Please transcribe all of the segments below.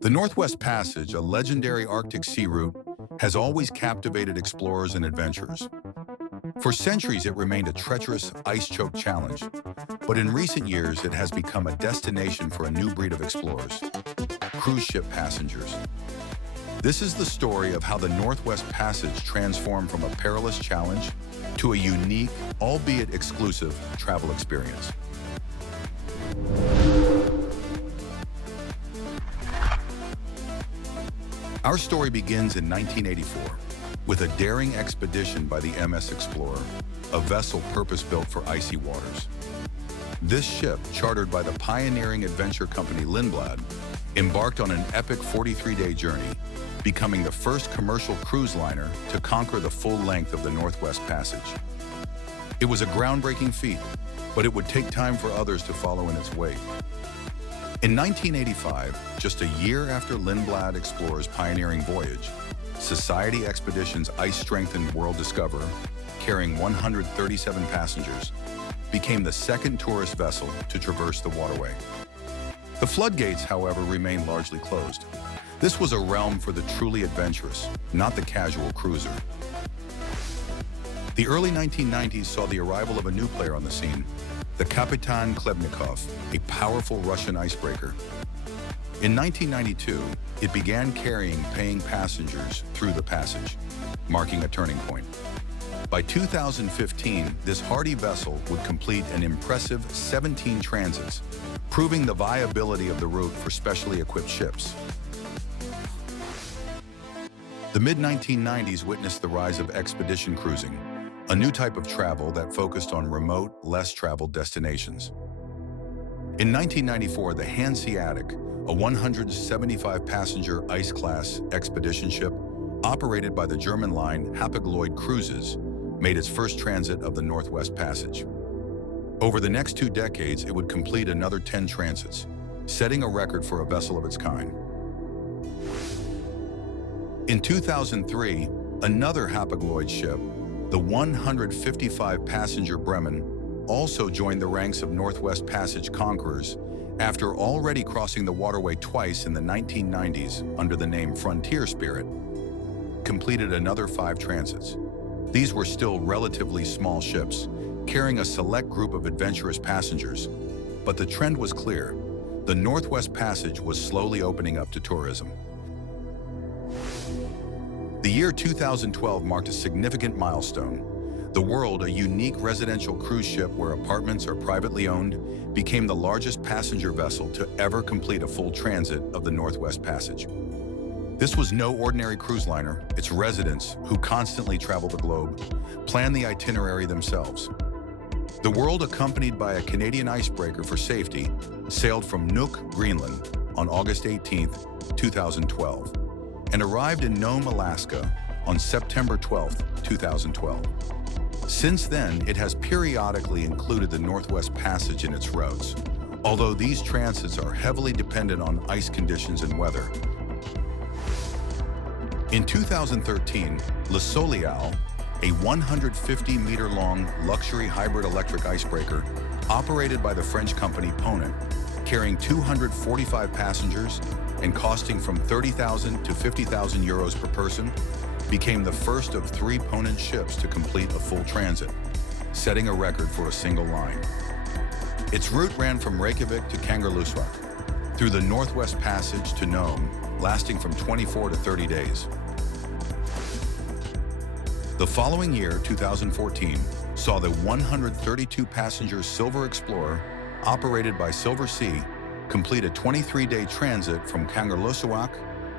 The Northwest Passage, a legendary Arctic sea route, has always captivated explorers and adventurers. For centuries, it remained a treacherous, ice-choked challenge, but in recent years, it has become a destination for a new breed of explorers, cruise ship passengers. This is the story of how the Northwest Passage transformed from a perilous challenge to a unique, albeit exclusive, travel experience. Our story begins in 1984 with a daring expedition by the MS Explorer, a vessel purpose-built for icy waters. This ship, chartered by the pioneering adventure company Lindblad, embarked on an epic 43-day journey, becoming the first commercial cruise liner to conquer the full length of the Northwest Passage. It was a groundbreaking feat, but it would take time for others to follow in its wake. In 1985, just a year after Lindblad Explorer's pioneering voyage, Society Expeditions' ice-strengthened World Discoverer, carrying 137 passengers, became the second tourist vessel to traverse the waterway. The floodgates, however, remained largely closed. This was a realm for the truly adventurous, not the casual cruiser. The early 1990s saw the arrival of a new player on the scene, the captivated, a powerful Russian icebreaker. In 1992, it began carrying paying passengers through the passage, marking a turning point. By 2015, this hardy vessel would complete an impressive 17 transits, proving the viability of the route for specially equipped ships. The mid-1990s witnessed the rise of expedition cruising, a new type of travel that focused on remote, less-traveled destinations. In 1994, the Hanseatic, a 175-passenger ice-class expedition ship operated by the German line Hapag-Lloyd Cruises, made its first transit of the Northwest Passage. Over the next 2 decades, it would complete another 10 transits, setting a record for a vessel of its kind. In 2003, another Hapag-Lloyd ship, the 155-passenger Bremen, also joined the ranks of Northwest Passage conquerors after already crossing the waterway twice in the 1990s under the name Frontier Spirit, completed another 5 transits. These were still relatively small ships, carrying a select group of adventurous passengers, but the trend was clear. The Northwest Passage was slowly opening up to tourism. The year 2012 marked a significant milestone. The World, a unique residential cruise ship where apartments are privately owned, became the largest passenger vessel to ever complete a full transit of the Northwest Passage. This was no ordinary cruise liner. Its residents, who constantly travel the globe, planned the itinerary themselves. The World, accompanied by a Canadian icebreaker for safety, sailed from Nuuk, Greenland, on August 18, 2012, and arrived in Nome, Alaska, on September 12, 2012. Since then, it has periodically included the Northwest Passage in its routes, although these transits are heavily dependent on ice conditions and weather. In 2013, Le Soleil, a 150-meter-long luxury hybrid electric icebreaker operated by the French company Ponant, carrying 245 passengers and costing from 30,000 to 50,000 euros per person, became the first of 3 Ponant ships to complete a full transit, setting a record for a single line. Its route ran from Reykjavik to Kangerlussuaq, through the Northwest Passage to Nome, lasting from 24 to 30 days. The following year, 2014, saw the 132-passenger Silver Explorer, operated by Silver Sea, complete a 23-day transit from Kangerlussuaq,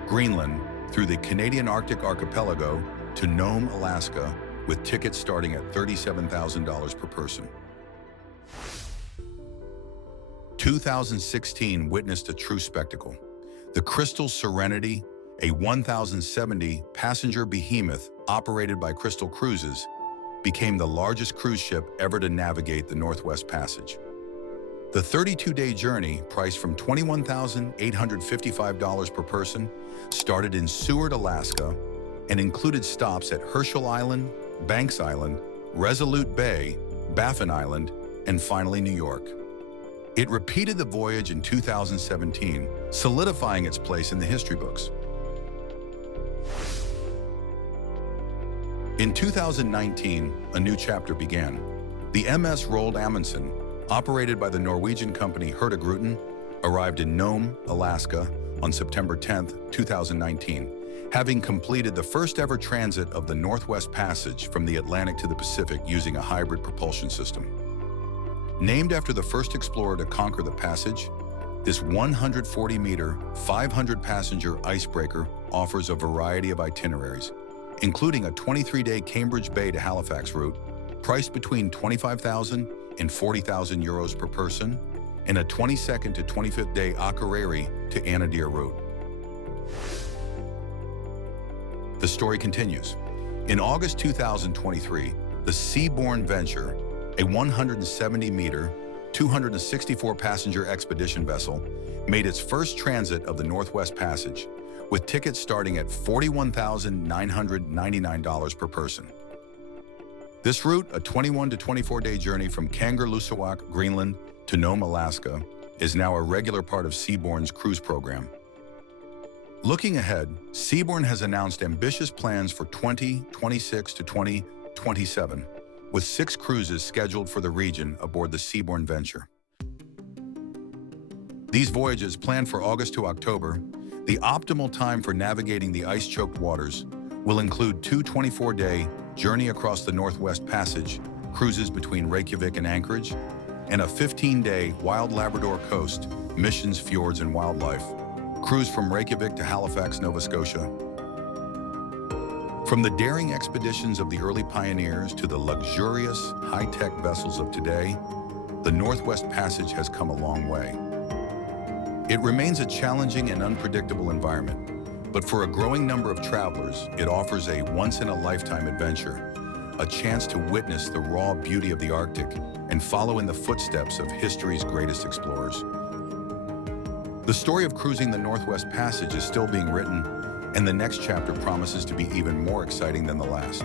Greenland, through the Canadian Arctic archipelago to Nome, Alaska, with tickets starting at $37,000 per person. 2016 witnessed a true spectacle. The Crystal Serenity, a 1,070-passenger behemoth operated by Crystal Cruises, became the largest cruise ship ever to navigate the Northwest Passage. The 32-day journey, priced from $21,855 per person, started in Seward, Alaska, and included stops at Herschel Island, Banks Island, Resolute Bay, Baffin Island, and finally New York. It repeated the voyage in 2017, solidifying its place in the history books. In 2019, a new chapter began. The MS Roald Amundsen, operated by the Norwegian company Hurtigruten, arrived in Nome, Alaska on September 10, 2019, having completed the first-ever transit of the Northwest Passage from the Atlantic to the Pacific using a hybrid propulsion system. Named after the first explorer to conquer the passage, this 140-meter, 500-passenger icebreaker offers a variety of itineraries, including a 23-day Cambridge Bay to Halifax route, priced between 25,000 and 40,000 euros per person, and a 22nd to 25th day Akureyri to Anadyr route. The story continues. In August 2023, the Seabourn Venture, a 170-meter, 264-passenger expedition vessel, made its first transit of the Northwest Passage, with tickets starting at $41,999 per person. This route, a 21 to 24-day journey from Kangerlussuaq, Greenland, to Nome, Alaska, is now a regular part of Seabourn's cruise program. Looking ahead, Seabourn has announced ambitious plans for 2026 to 2027, with 6 cruises scheduled for the region aboard the Seabourn Venture. These voyages, planned for August to October, the optimal time for navigating the ice-choked waters, will include 2 24-day journey across the Northwest Passage, cruises between Reykjavik and Anchorage, and a 15-day Wild Labrador Coast, Missions, Fjords, and Wildlife, cruise from Reykjavik to Halifax, Nova Scotia. From the daring expeditions of the early pioneers to the luxurious, high-tech vessels of today, the Northwest Passage has come a long way. It remains a challenging and unpredictable environment, but for a growing number of travelers, it offers a once-in-a-lifetime adventure, a chance to witness the raw beauty of the Arctic and follow in the footsteps of history's greatest explorers. The story of cruising the Northwest Passage is still being written, and the next chapter promises to be even more exciting than the last.